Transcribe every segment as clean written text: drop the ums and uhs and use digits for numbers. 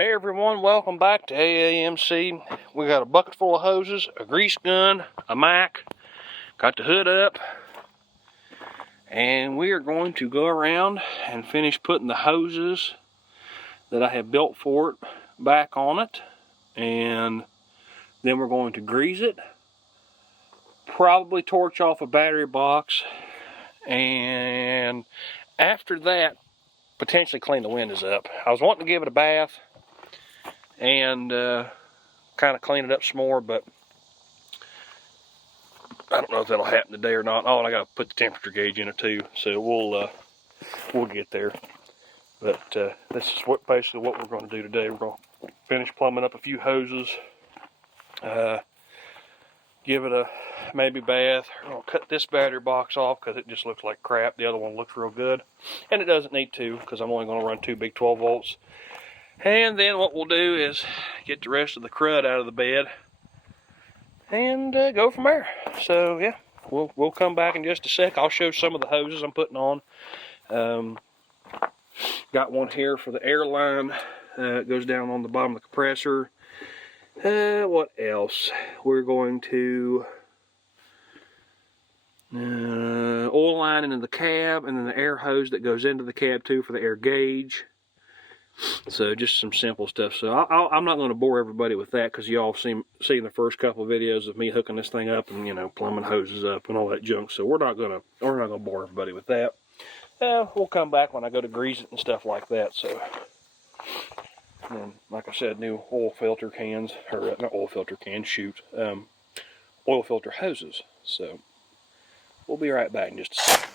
Hey everyone, welcome back to AAMC. We got a bucket full of hoses, a grease gun, a Mack, got the hood up, and we are going to go around and finish putting the hoses that I have built for it back on it, and then we're going to grease it, probably torch off a battery box, and after that, potentially clean the windows up. I was wanting to give it a bath and kind of clean it up some more, but I don't know if that'll happen today or not. Oh, and I got to put the temperature gauge in it too, so we'll get there. But this is basically what we're going to do today. We're going to finish plumbing up a few hoses, give it a maybe bath. We're going to cut this battery box off because it just looks like crap. The other one looks real good, and it doesn't need to because I'm only going to run two big 12 volts. And then what we'll do is get the rest of the crud out of the bed and go from there. So yeah, we'll come back in just a sec. I'll show some of the hoses I'm putting on. Got one here for the air line. It goes down on the bottom of the compressor. What else? We're going to oil line into the cab, and then the air hose that goes into the cab too for the air gauge. So just some simple stuff. So I'm not going to bore everybody with that because y'all seen the first couple of videos of me hooking this thing up and plumbing hoses up and all that junk. So we're not gonna bore everybody with that. We'll come back when I go to grease it and stuff like that. So, and like I said, new oil filter cans, or not oil filter cans, oil filter hoses. So we'll be right back in just a second.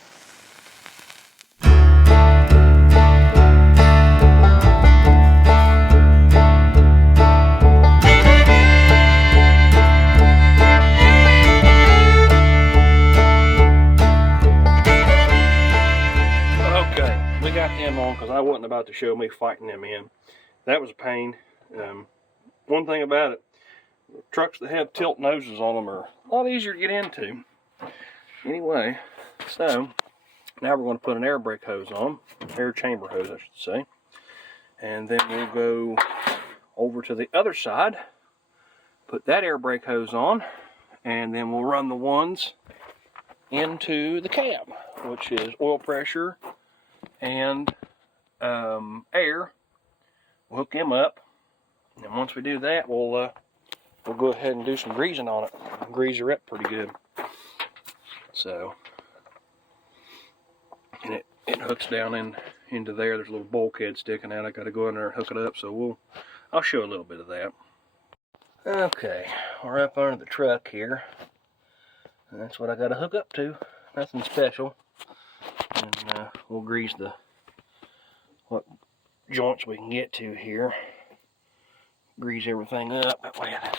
Because I wasn't about to show me fighting them in. That was a pain. One thing about it, trucks that have tilt noses on them are a lot easier to get into. Anyway, so now we're going to put an air brake hose on, air chamber hose I should say, and then we'll go over to the other side, put that air brake hose on, and then we'll run the ones into the cab, which is oil pressure and air. We'll hook them up, and once we do that, we'll go ahead and do some greasing on it. Grease her up pretty good. So, and it hooks down into there. There's a little bulkhead sticking out. I got to go in there and hook it up. So I'll show a little bit of that. Okay, we're up under the truck here, and that's what I got to hook up to. Nothing special. And we'll grease what joints we can get to here. Grease everything up. That way it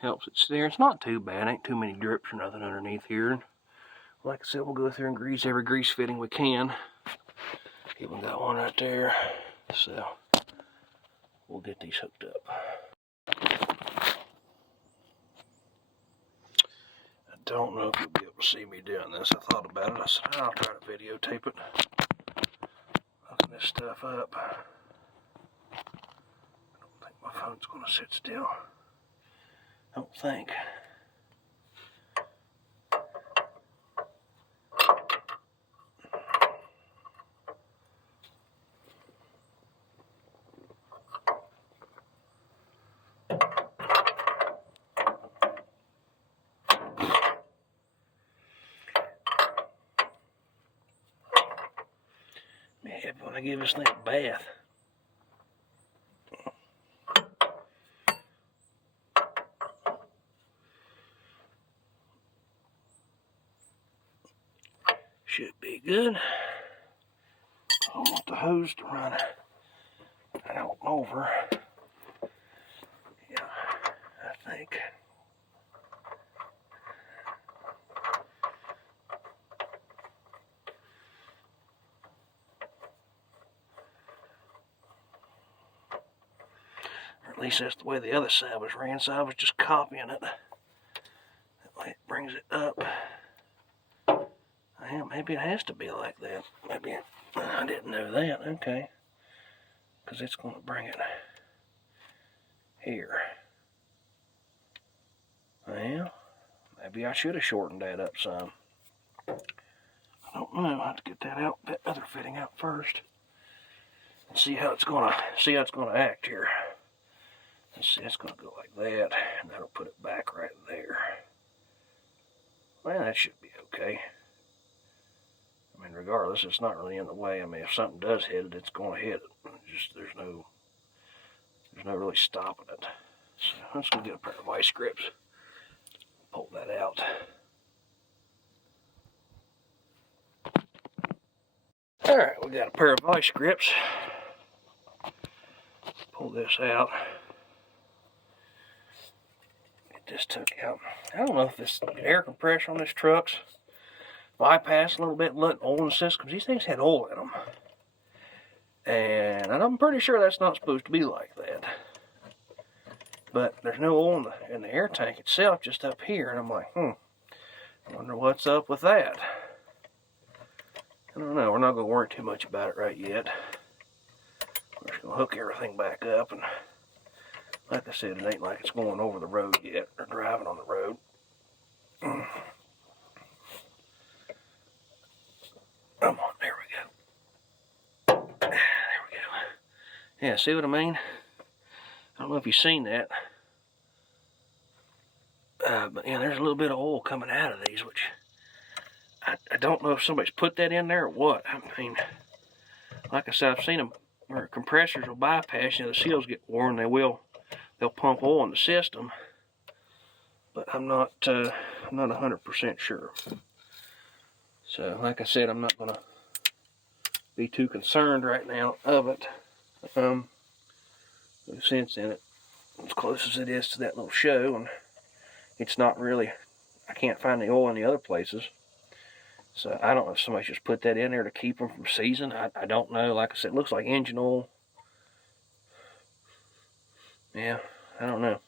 helps it steer. It's not too bad. Ain't too many drips or nothing underneath here. Like I said, we'll go through and grease every grease fitting we can. Even got one right there. So we'll get these hooked up. I don't know if you'll be able to see me doing this. I thought about it. I said, I'll try to videotape it. Hooking this stuff up. I don't think my phone's going to sit still. I don't think. Man, when I give this thing a bath. Should be good. I want the hose to run out over. Yeah, I think. Or at least that's the way the other side was ran, so I was just copying it. That way it brings it up. Yeah, maybe it has to be like that. Maybe I didn't know that. Okay. Because it's going to bring it here. Well, maybe I should have shortened that up some. I don't know. I have to get that out, that other fitting out first, and see how it's gonna act here. Let's see, it's gonna go like that, and that'll put it back right there. Well, that should be okay. I mean, regardless, it's not really in the way. I mean, if something does hit it, it's gonna hit it. Just there's no really stopping it. So let's go get a pair of vice grips. Pull that out. All right, we got a pair of vice grips. Pull this out. Get this took out. I don't know if this air compressor on this truck's bypassed a little bit, letting oil in the system, because these things had oil in them. And I'm pretty sure that's not supposed to be like that. But there's no oil in the air tank itself, just up here. And I'm like, I wonder what's up with that. I don't know. We're not going to worry too much about it right yet. We're just going to hook everything back up. And like I said, it ain't like it's going over the road yet, or driving on the road. Come on, there we go. There we go. Yeah, see what I mean? I don't know if you've seen that. But yeah, there's a little bit of oil coming out of these, which I don't know if somebody's put that in there or what. I mean, like I said, I've seen them where compressors will bypass, the seals get worn, they'll pump oil in the system. But I'm not 100% sure. So, like I said, I'm not gonna be too concerned right now of it. No sense in it, as close as it is to that little show, and it's not really, I can't find the oil in the other places. So I don't know if somebody just put that in there to keep them from seizing. I don't know. Like I said, it looks like engine oil. Yeah, I don't know.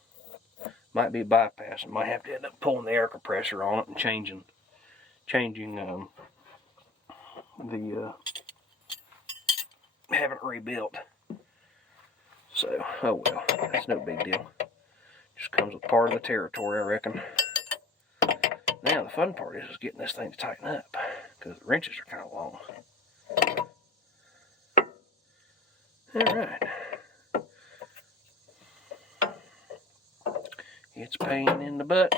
Might be bypass. I might have to end up pulling the air compressor on it and changing having it rebuilt. So, oh well, that's no big deal. Just comes with part of the territory, I reckon. Now the fun part is getting this thing to tighten up, because the wrenches are kind of long. Alright. It's a pain in the butt.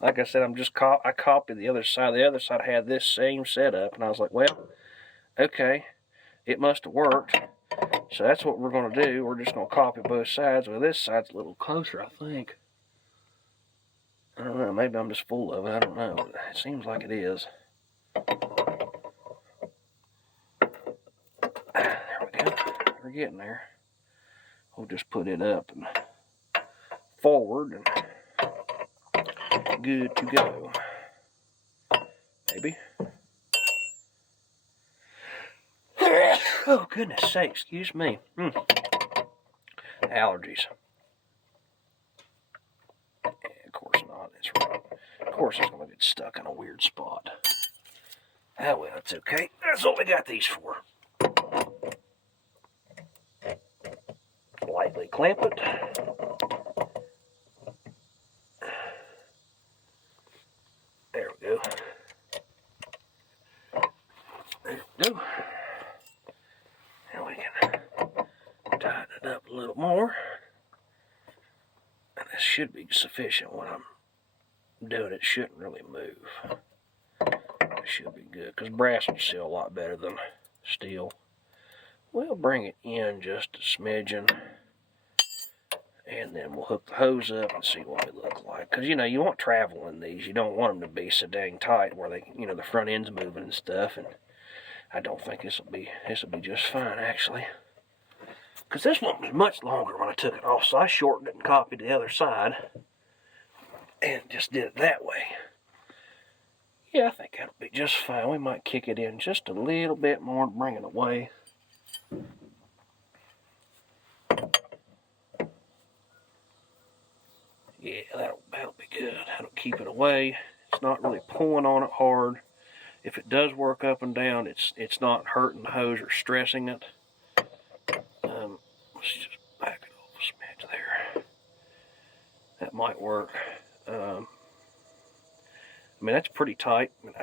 Like I said, I copied the other side. The other side had this same setup, and I was like, well, okay, it must have worked. So that's what we're going to do. We're just going to copy both sides. Well, this side's a little closer, I think. I don't know. Maybe I'm just full of it. I don't know. It seems like it is. There we go. We're getting there. We'll just put it up and forward and good to go. Maybe. Oh, goodness sake. Excuse me. Allergies. Of course not. That's right. Of course it's going to get stuck in a weird spot. Oh, well, it's okay. That's what we got these for. Lightly clamp it. There we go. There we go. Now we can tighten it up a little more. And this should be sufficient when I'm doing it. It shouldn't really move. It should be good, because brass will seal a lot better than steel. We'll bring it in just a smidgen, and then we'll hook the hose up and see what it looks like. Because, you want travel in these. You don't want them to be so dang tight where they, the front end's moving and stuff. And I don't think this will be just fine, actually. Because this one was much longer when I took it off, so I shortened it and copied the other side and just did it that way. Yeah, I think that'll be just fine. We might kick it in just a little bit more to bring it away. Yeah, that'll be good. That'll keep it away. It's not really pulling on it hard. If it does work up and down, it's not hurting the hose or stressing it. Let's just might work. I mean, that's pretty tight. I mean,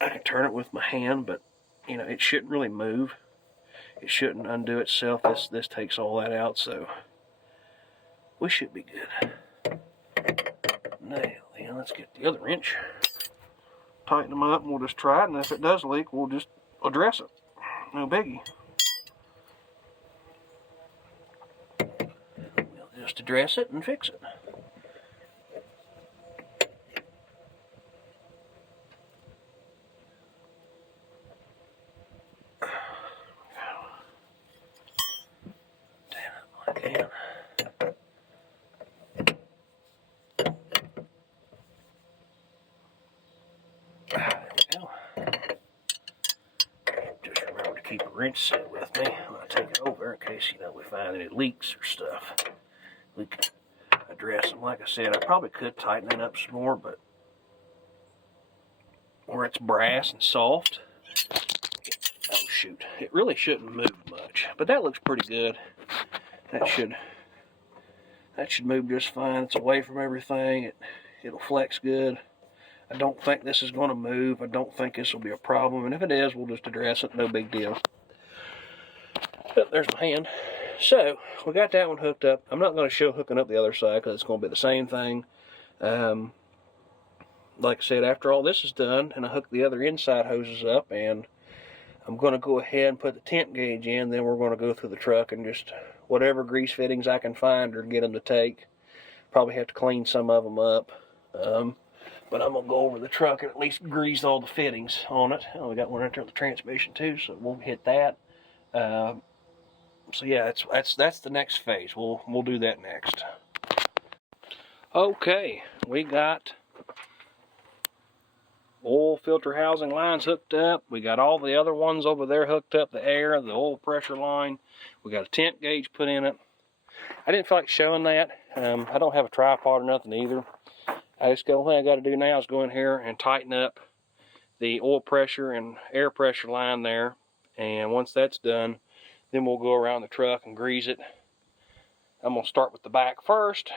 I can turn it with my hand, but you know, it shouldn't really move. It shouldn't undo itself. This takes all that out, so we should be good. Now then, let's get the other wrench, tighten them up, and we'll just try it. And if it does leak, we'll just address it. No biggie. We'll just address it and fix it. Again. There we go. Just remember to keep a wrench set with me when I take it over in case, you know, we find any leaks or stuff. We can address them. Like I said, I probably could tighten it up some more, but where it's brass and soft, oh shoot, it really shouldn't move much. But that looks pretty good. That should move just fine. It's away from everything. It'll flex good. I don't think this is going to move. I don't think this will be a problem. And if it is, we'll just address it. No big deal. But there's my hand. So, we got that one hooked up. I'm not going to show hooking up the other side because it's going to be the same thing. Like I said, after all this is done, and I hook the other inside hoses up, and I'm going to go ahead and put the temp gauge in, then we're going to go through the truck and just whatever grease fittings I can find or get them to take. Probably have to clean some of them up. But I'm going to go over the truck and at least grease all the fittings on it. Oh, we got one right there with the transmission too, so we'll hit that. So yeah, that's the next phase. We'll do that next. Okay, we got oil filter housing lines hooked up. We got all the other ones over there hooked up, the air, the oil pressure line. We got a temp gauge put in it. I didn't feel like showing that. I don't have a tripod or nothing either. The only thing I got to do now is go in here and tighten up the oil pressure and air pressure line there. And once that's done, then we'll go around the truck and grease it. I'm going to start with the back first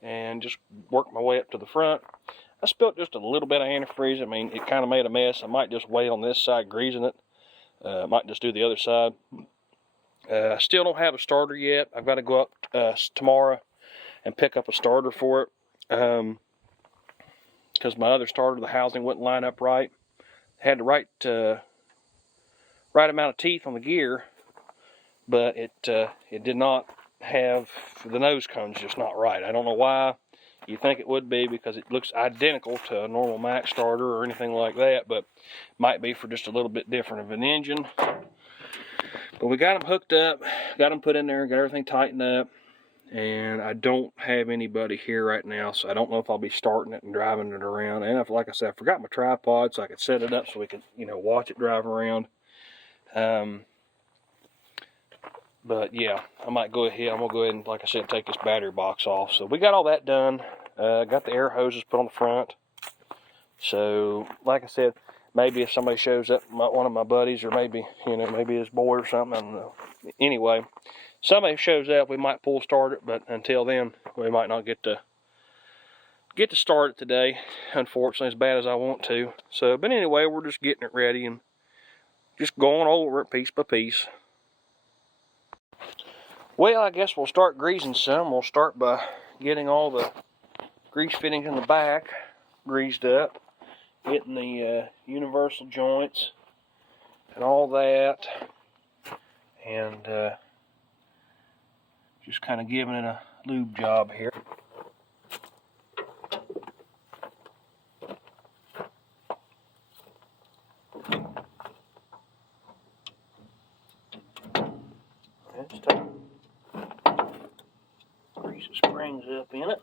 and just work my way up to the front. I spilled just a little bit of antifreeze. I mean, it kind of made a mess. I might just wait on this side greasing it. Might just do the other side. I still don't have a starter yet. I've got to go up tomorrow and pick up a starter for it. Because my other starter, the housing wouldn't line up right. Had the right amount of teeth on the gear, but it did not have, the nose cone's just not right. I don't know why. You think it would be because it looks identical to a normal Mack starter or anything like that, but might be for just a little bit different of an engine. But we got them hooked up, got them put in there, got everything tightened up. And I don't have anybody here right now, so I don't know if I'll be starting it and driving it around. And if, like I said, I forgot my tripod, so I could set it up so we could, you know, watch it drive around. But yeah, I might go ahead. I'm gonna go ahead and, like I said, take this battery box off. So we got all that done. Got the air hoses put on the front. So, like I said, maybe if somebody shows up, one of my buddies, or maybe, you know, maybe his boy or something, I don't know. Anyway. Somebody shows up, we might pull start it, but until then, we might not get to start it today, unfortunately, as bad as I want to. So, but anyway, we're just getting it ready and just going over it piece by piece. Well, I guess we'll start greasing some. We'll start by getting all the grease fittings in the back greased up, getting the universal joints and all that, and just kind of giving it a lube job here. Just grease the springs up in it.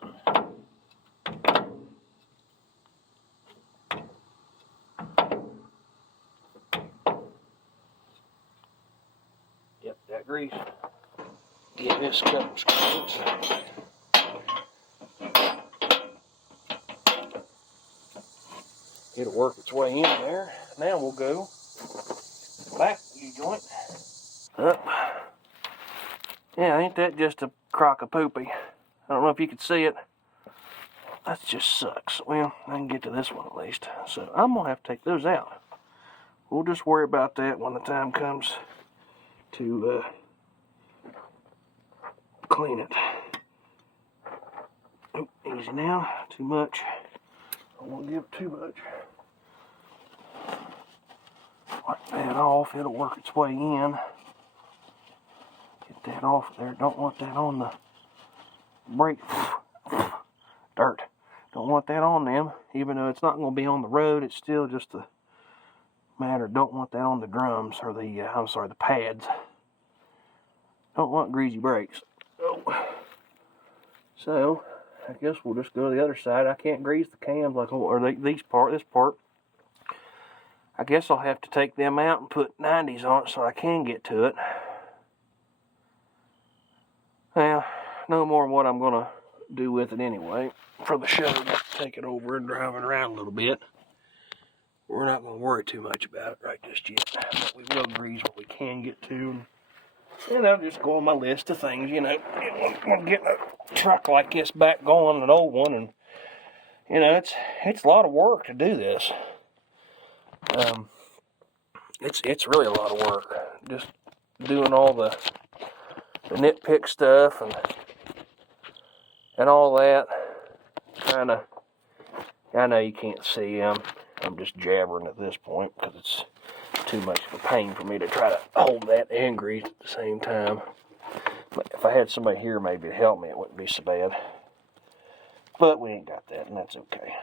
Yep, got grease. Give this a couple scoops. It'll work its way in there. Now we'll go back U joint up Yeah, ain't that just a crock of poopy? I don't know if you could see it. That just sucks. Well, I can get to this one at least. So I'm going to have to take those out. We'll just worry about that when the time comes to clean it. Oh, easy now. Too much. I won't give it too much. Wipe that off. It'll work its way in. Get that off there. Don't want that on the brake. Dirt. Don't want that on them. Even though it's not going to be on the road, it's still just a matter. Don't want that on the drums or the, the pads. Don't want greasy brakes. Oh. So, I guess we'll just go to the other side. I can't grease the cams like, or this part. I guess I'll have to take them out and put 90s on it so I can get to it. Well, no more than what I'm going to do with it anyway. For the show, just take it over and drive it around a little bit. We're not going to worry too much about it right just yet. But we will grease what we can get to. And I'll just go on my list of things, you know. When getting a truck like this back going, an old one, and, you know, it's a lot of work to do this. It's really a lot of work. Just doing all the nitpick stuff and all that. I know you can't see. I'm just jabbering at this point because it's too much of a pain for me to try to hold that and grease at the same time. But if I had somebody here maybe to help me, it wouldn't be so bad. But we ain't got that, and that's okay.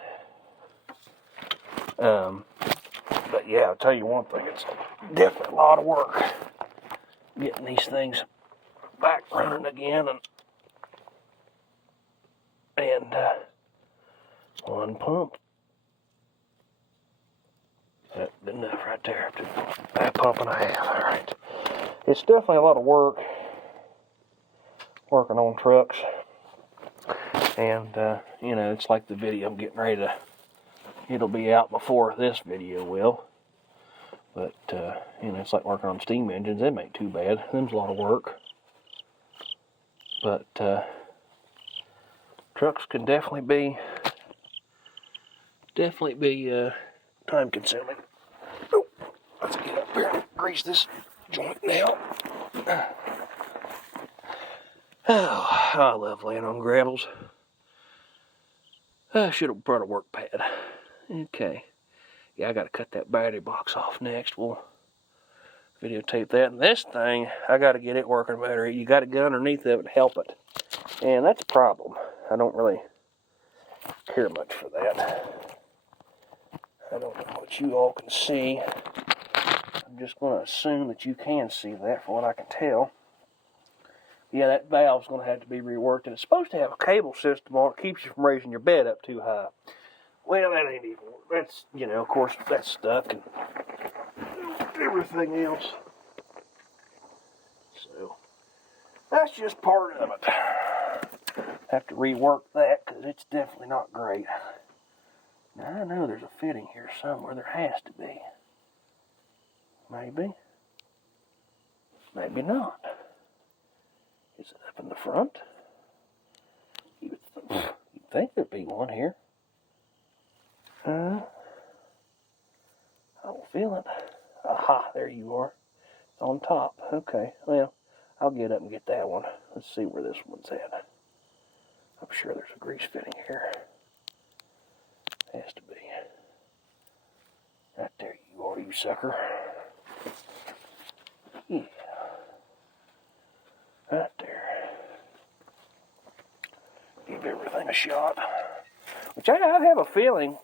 But yeah, I'll tell you one thing, it's definitely a lot of work getting these things back running again, and one pump. That's enough right there. A pump and a half. All right. It's definitely a lot of work working on trucks, and you know, it's like the video I'm getting ready to. It'll be out before this video will. But, you know, it's like working on steam engines. Them ain't too bad. Them's a lot of work. But, trucks can definitely be time consuming. Oh, let's get up here and grease this joint now. Oh, I love laying on gravels. I should have brought a work pad. Okay. Yeah, I got to cut that battery box off next. We'll videotape that. And this thing, I got to get it working better. You got to get underneath of it to help it. And that's a problem. I don't really care much for that. I don't know what you all can see. I'm just going to assume that you can see that from what I can tell. Yeah, that valve's going to have to be reworked. And it's supposed to have a cable system on it. Keeps you from raising your bed up too high. Well, that ain't even. That's, you know, of course, that's stuck and everything else. So, that's just part of it. Have to rework that because it's definitely not great. Now, I know there's a fitting here somewhere. There has to be. Maybe. Maybe not. Is it up in the front? You'd think there'd be one here. I don't feel it. Aha, there you are. On top. Okay, well, I'll get up and get that one. Let's see where this one's at. I'm sure there's a grease fitting here. Has to be. Right there you are, you sucker. Yeah. Right there. Give everything a shot. Which I have a feeling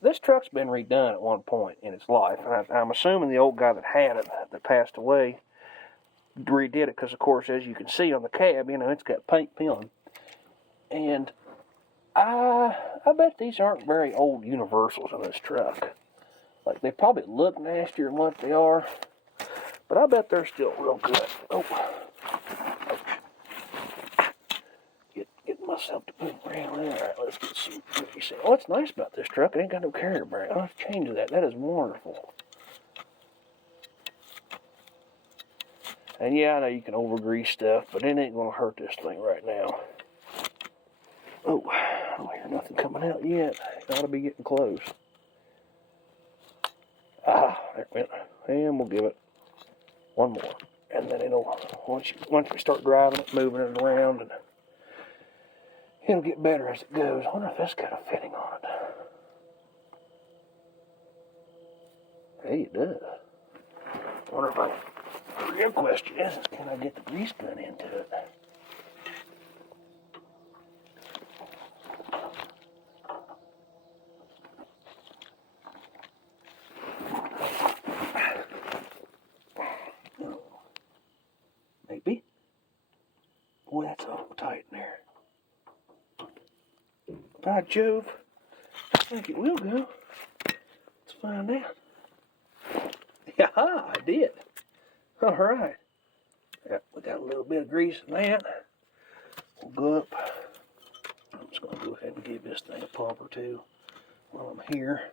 this truck's been redone at one point in its life. And I'm assuming the old guy that had it, that passed away, redid it. Because, of course, as you can see on the cab, you know, it's got paint peeling. And I bet these aren't very old universals in this truck. Like, they probably look nastier than what they are. But I bet they're still real good. Oh. Get myself to put around there. Alright, let's get some. Oh, what's nice about this truck? It ain't got no carrier brake. I'll have to change that. That is wonderful. And yeah, I know you can over-grease stuff, but it ain't going to hurt this thing right now. Oh, I don't hear nothing coming out yet. It ought to be getting close. Ah, there it went. And we'll give it one more. And then it'll, once we start driving it, moving it around, and it'll get better as it goes. I wonder if that's got a fitting on it. Hey, it does. I wonder if the real question is can I get the grease gun into it? Maybe. Boy, that's awful tight in there. By Jove, I think it will go. Let's find out. Yeah, I did. All right. Yep, we got a little bit of grease in that. We'll go up. I'm just going to go ahead and give this thing a pump or two while I'm here.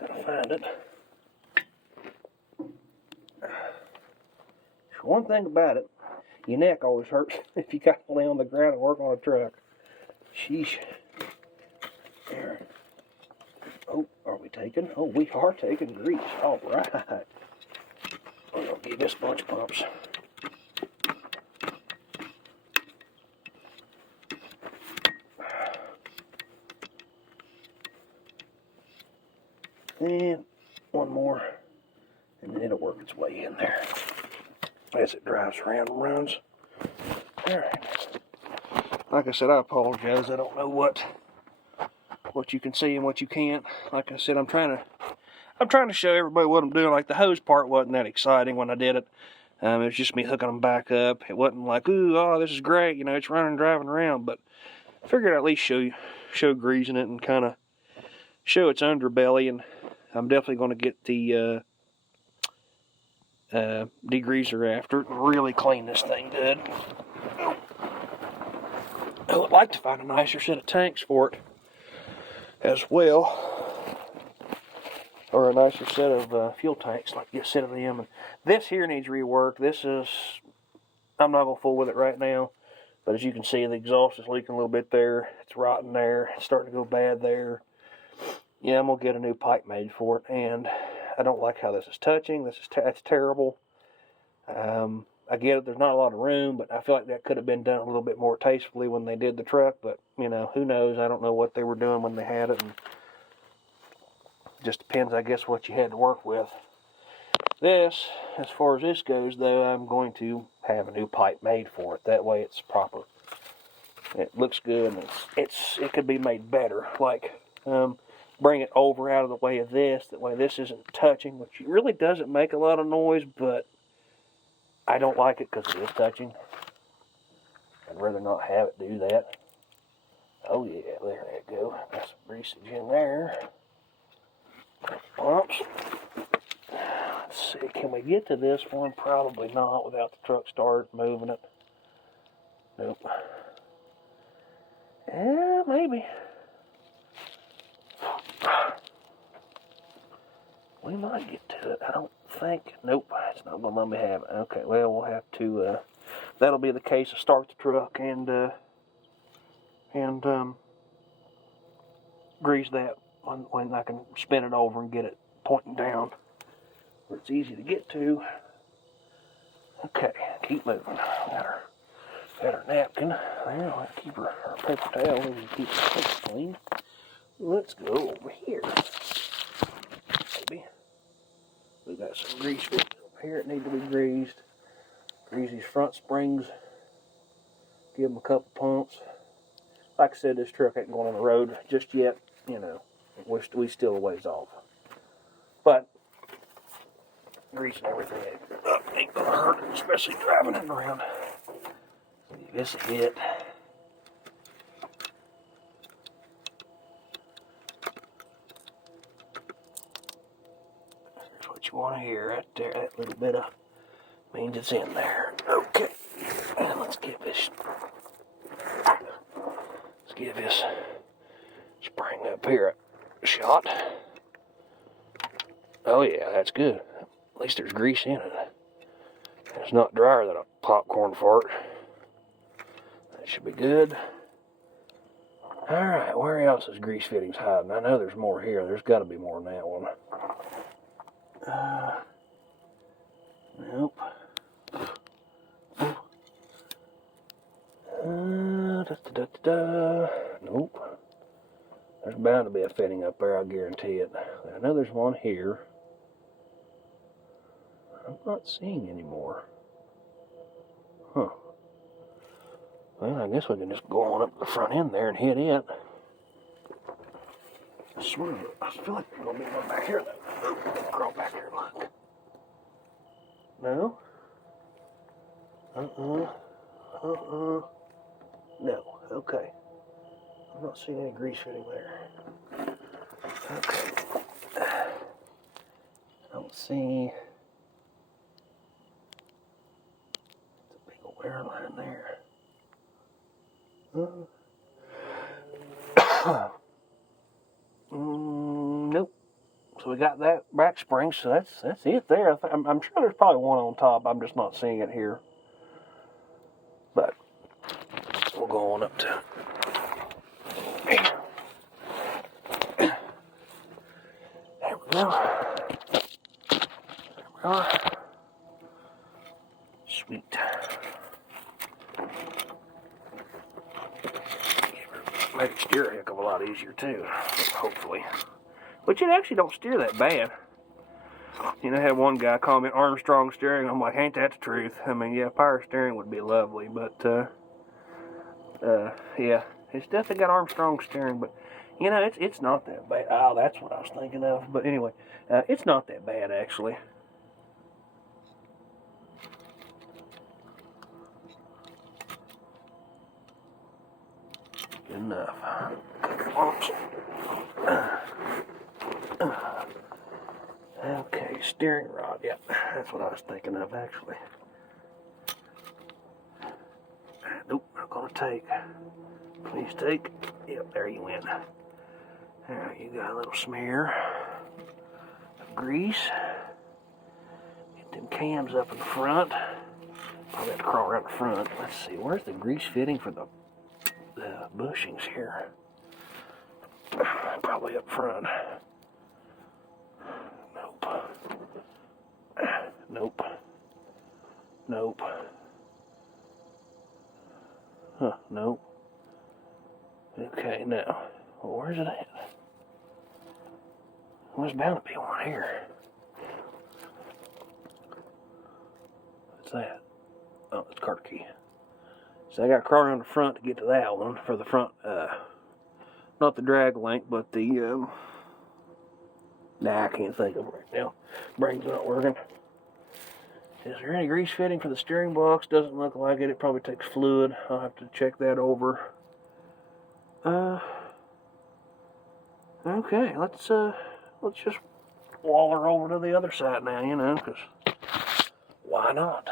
Gotta find it. One thing about it, your neck always hurts if you got to lay on the ground and work on a truck. Sheesh. There. Oh, are we taking? Oh, we are taking grease. All right. We're going to give this a bunch of pumps. And one more, and then it'll work its way in there as it drives around and runs. All right. Like I said, I apologize. I don't know what you can see and what you can't. Like I said, I'm trying to show everybody what I'm doing. Like the hose part wasn't that exciting when I did it. It was just me hooking them back up. It wasn't like, ooh, oh, this is great. You know, it's running, driving around. But I figured I'd at least show greasing it and kind of show its underbelly. And I'm definitely going to get the degreaser after it and really clean this thing good. I would like to find a nicer set of tanks for it as well, or a nicer set of fuel tanks, like this set of them. And this here needs rework. I'm not going to fool with it right now, but as you can see, the exhaust is leaking a little bit there. It's rotting there. It's starting to go bad there. Yeah, I'm going to get a new pipe made for it, and I don't like how this is touching. That's terrible. I get it, there's not a lot of room, but I feel like that could have been done a little bit more tastefully when they did the truck, but, you know, who knows? I don't know what they were doing when they had it, and it just depends, I guess, what you had to work with. This, as far as this goes, though, I'm going to have a new pipe made for it. That way it's proper. It looks good, and it could be made better. Like, bring it over out of the way of this. That way this isn't touching, which really doesn't make a lot of noise, but I don't like it because it is touching. I'd rather not have it do that. Oh yeah, there you go. Got some greasage in there. Pumps. Let's see, can we get to this one? Probably not without the truck started moving it. Nope. Yeah, maybe. We might get to it. I don't think. Nope, it's not going to let me have it. Okay, well, we'll have to, that'll be the case of start the truck and grease that when I can spin it over and get it pointing down where it's easy to get to. Okay, keep moving. Got our napkin. Well, I'll keep our paper towel and keep the place clean. Let's go over here. Maybe. We got some grease over here. It needs to be greased. Grease these front springs. Give them a couple pumps. Like I said, this truck ain't going on the road just yet. You know, we still a ways off. But greasing everything ain't gonna hurt, especially driving it around. Give this a hit. That's what you want to hear right there. That little bit of means it's in there. Okay, and let's give this spring up here a shot. Oh yeah, that's good. At least there's grease in it. It's not drier than a popcorn fart. That should be good. Alright, where else is grease fittings hiding? I know there's more here. There's got to be more than that one. Nope. Nope. There's bound to be a fitting up there, I guarantee it. I know there's one here. I'm not seeing any more. Huh. Well, I guess we can just go on up to the front end there and hit it. I swear, I feel like there's going to be one back here. Crawl back here, look. No? No. Okay. I'm not seeing any grease fitting there. Okay. I don't see. It's a big old airline there. Nope. So we got that back spring, so that's it there. I'm sure there's probably one on top. I'm just not seeing it here. But we'll go on up to here. There we go. There we are. Sweet. Make it steer a heck of a lot easier too, hopefully. Which it actually don't steer that bad. You know, I had one guy comment Armstrong steering. I'm like, ain't that the truth? I mean, yeah, power steering would be lovely, but yeah, it's definitely got Armstrong steering. But you know, it's not that bad. Oh, that's what I was thinking of. But anyway, it's not that bad actually. Good enough. Okay, steering rod. Yep, that's what I was thinking of actually. Nope, not gonna take. Please take. Yep, there you went. Alright, you got a little smear of grease. Get them cams up in the front. Probably have to crawl around the front. Let's see, where's the grease fitting for the bushings here? Probably up front. Nope. Nope. Nope. Huh, nope. Okay, now, well, where's it at? Well, there's bound to be one here. What's that? Oh, it's car key. So I got to crawl around the front to get to that one for the front, not the drag link, but the, nah, I can't think of it right now. Brain's not working. Is there any grease fitting for the steering box? Doesn't look like it. It probably takes fluid. I'll have to check that over. Okay, let's just waller over to the other side now, you know, because why not?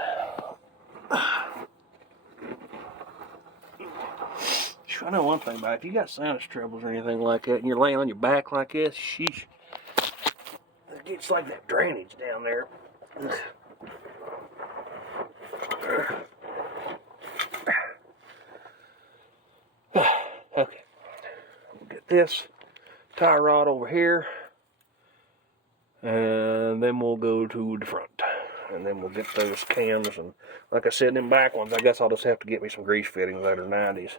I know one thing about it. If you got sinus troubles or anything like that, and you're laying on your back like this, sheesh, it gets like that drainage down there. Okay, we'll get this tie rod over here, and then we'll go to the front, and then we'll get those cams, and like I said, them back ones, I guess I'll just have to get me some grease fittings that are 90s,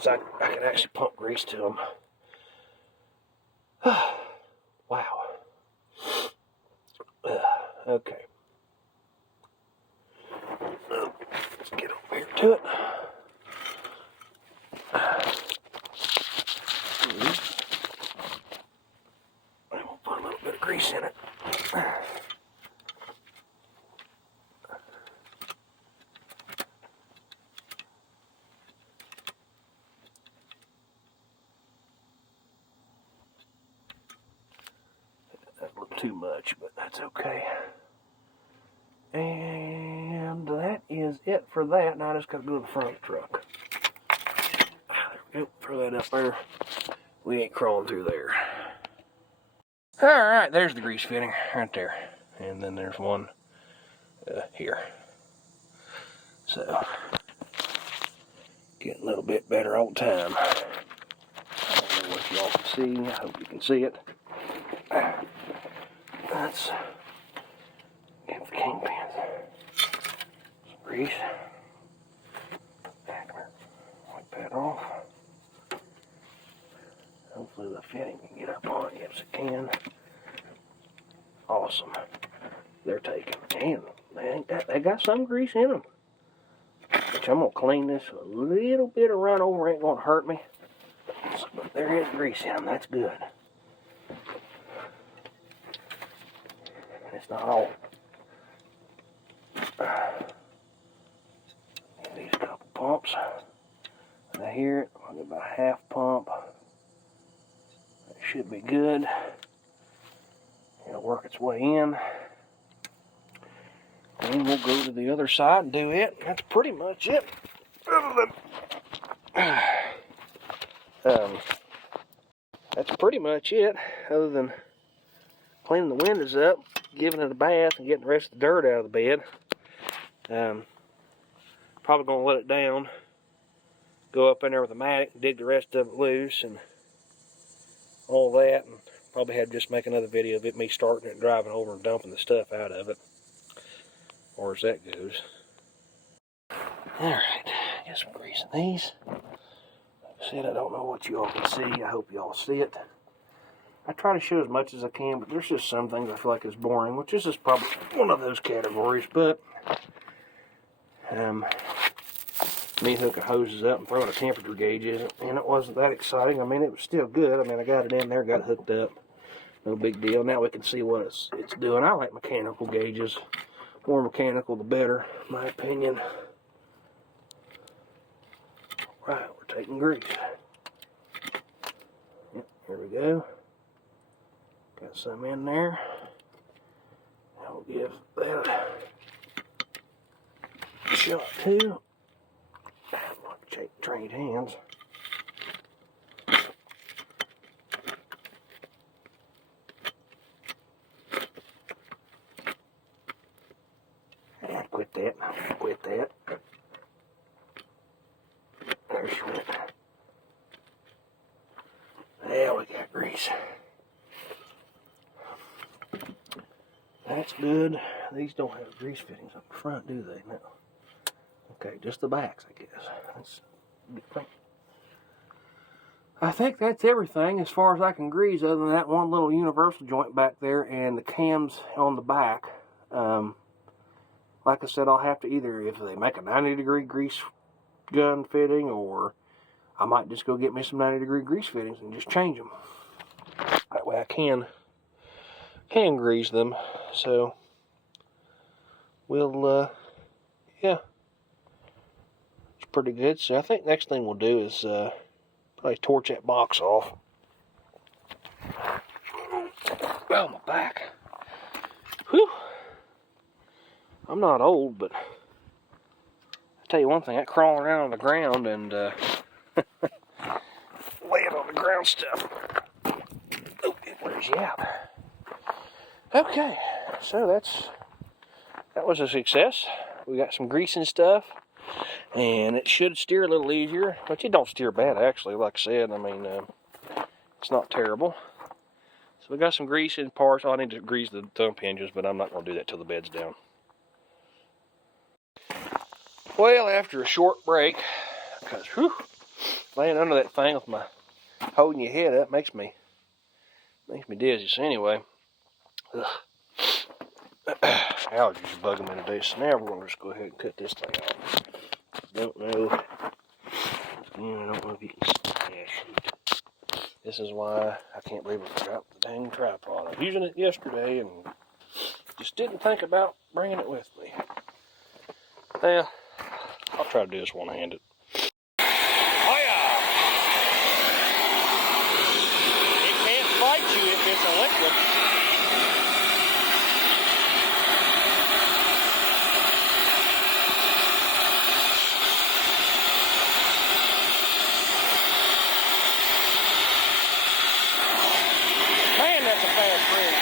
so I can actually pump grease to them. Wow. Okay. Let's get over here to it. And we'll put a little bit of grease in it. That looked too much, but that's okay. And that is it for that. Now I just got to go to the front of the truck. There we go. Throw that up there. We ain't crawling through there. Alright, there's the grease fitting right there. And then there's one here. So, getting a little bit better all the time. I don't know what y'all can see. I hope you can see it. Let's get the kingpins. Some grease. Wipe that off. Hopefully the fitting can get up on it. Yes, it can. Awesome. They're taking. And they got some grease in them. Which I'm going to clean this. A little bit of run over ain't going to hurt me. But there is grease in them. That's good. It's not all. These couple pumps. And I hear it. I'll get about a half pump. That should be good. It'll work its way in. And we'll go to the other side and do it. That's pretty much it. That's pretty much it, other than cleaning the windows up, giving it a bath, and getting the rest of the dirt out of the bed. Probably going to let it down, go up in there with a mattock, dig the rest of it loose, and all that, and probably have to just make another video of it, me starting it and driving over and dumping the stuff out of it. Or as that goes. Alright, get some grease in these. Like I said, I don't know what you all can see. I hope you all see it. I try to show as much as I can, but there's just some things I feel like is boring, which is just probably one of those categories. But me hooking hoses up and throwing a temperature gauge isn't, and it wasn't that exciting. I mean, it was still good. I mean, I got it in there, got it hooked up. No big deal. Now we can see what it's doing. I like mechanical gauges. More mechanical, the better, in my opinion. Right, we're taking grease. Yep, here we go. Got some in there. I'll give that a shot too. Trade hands. Quit that. Quit that. There she went. There we got grease. That's good. These don't have grease fittings up front, do they? No. Okay, just the backs, I guess. That's I think that's everything as far as I can grease, other than that one little universal joint back there and the cams on the back. Like I said, I'll have to either, if they make a 90-degree grease gun fitting, or I might just go get me some 90-degree grease fittings and just change them. That way I can grease them. So we'll, yeah, it's pretty good. So I think next thing we'll do is probably torch that box off. Oh, my back. Whew. I'm not old, but I'll tell you one thing, that crawling around on the ground and laying on the ground stuff, oh, it wears you out. Okay, so that was a success. We got some grease and stuff, and it should steer a little easier, but it don't steer bad actually, like I said. I mean, it's not terrible. So we got some grease in parts. I need to grease the dump hinges, but I'm not going to do that till the bed's down. Well, after a short break, because laying under that thing with my holding your head up makes me dizzy. So anyway, allergies are bugging me today. So now we're going to just go ahead and cut this thing off. Don't know. I don't know if you can see. Yeah, shoot. This is why I can't believe I forgot the dang tripod. I was using it yesterday and just didn't think about bringing it with me. Well, I'll try to do this one-handed. Oh yeah! It can't fight you if it's a liquid. Man, that's a bad friend.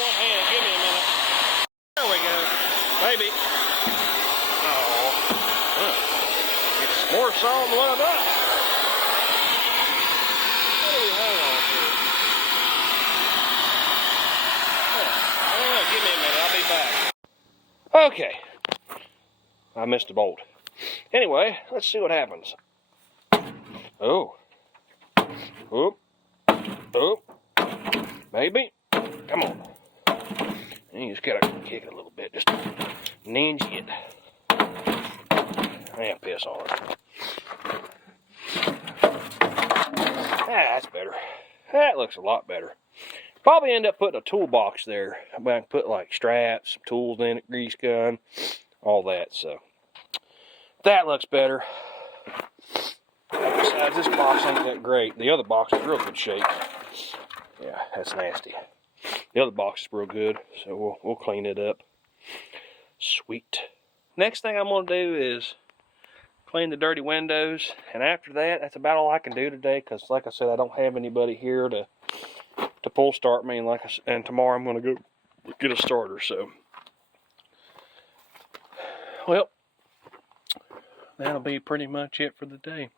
one hand. Give me a minute. There we go. Maybe. Oh. It's more solid than what I thought. What do we have on here? I don't know. Give me a minute. I'll be back. Okay. I missed a bolt. Anyway, let's see what happens. Oh. Oop. Oop. Maybe. Come on. And you just gotta kick it a little bit. Just ninja it. And piss on it. That's better. That looks a lot better. Probably end up putting a toolbox there. I can put like straps, tools in it, grease gun, all that. So that looks better. Besides, this box ain't that great. The other box is real good shape. Yeah, that's nasty. The other box is real good, so we'll clean it up. Sweet. Next thing I'm gonna do is clean the dirty windows, and after that, that's about all I can do today. Because, like I said, I don't have anybody here to pull start me, and tomorrow I'm gonna go get a starter. So, well, that'll be pretty much it for the day.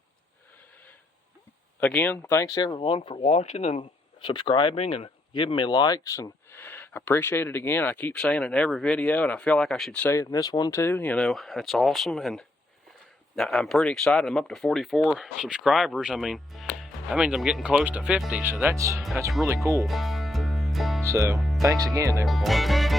Again, thanks everyone for watching and subscribing and giving me likes, and I appreciate it again. I keep saying it in every video, and I feel like I should say it in this one too. You know, that's awesome, and I'm pretty excited. I'm up to 44 subscribers. I mean, that means I'm getting close to 50, so that's really cool. So, thanks again, everyone.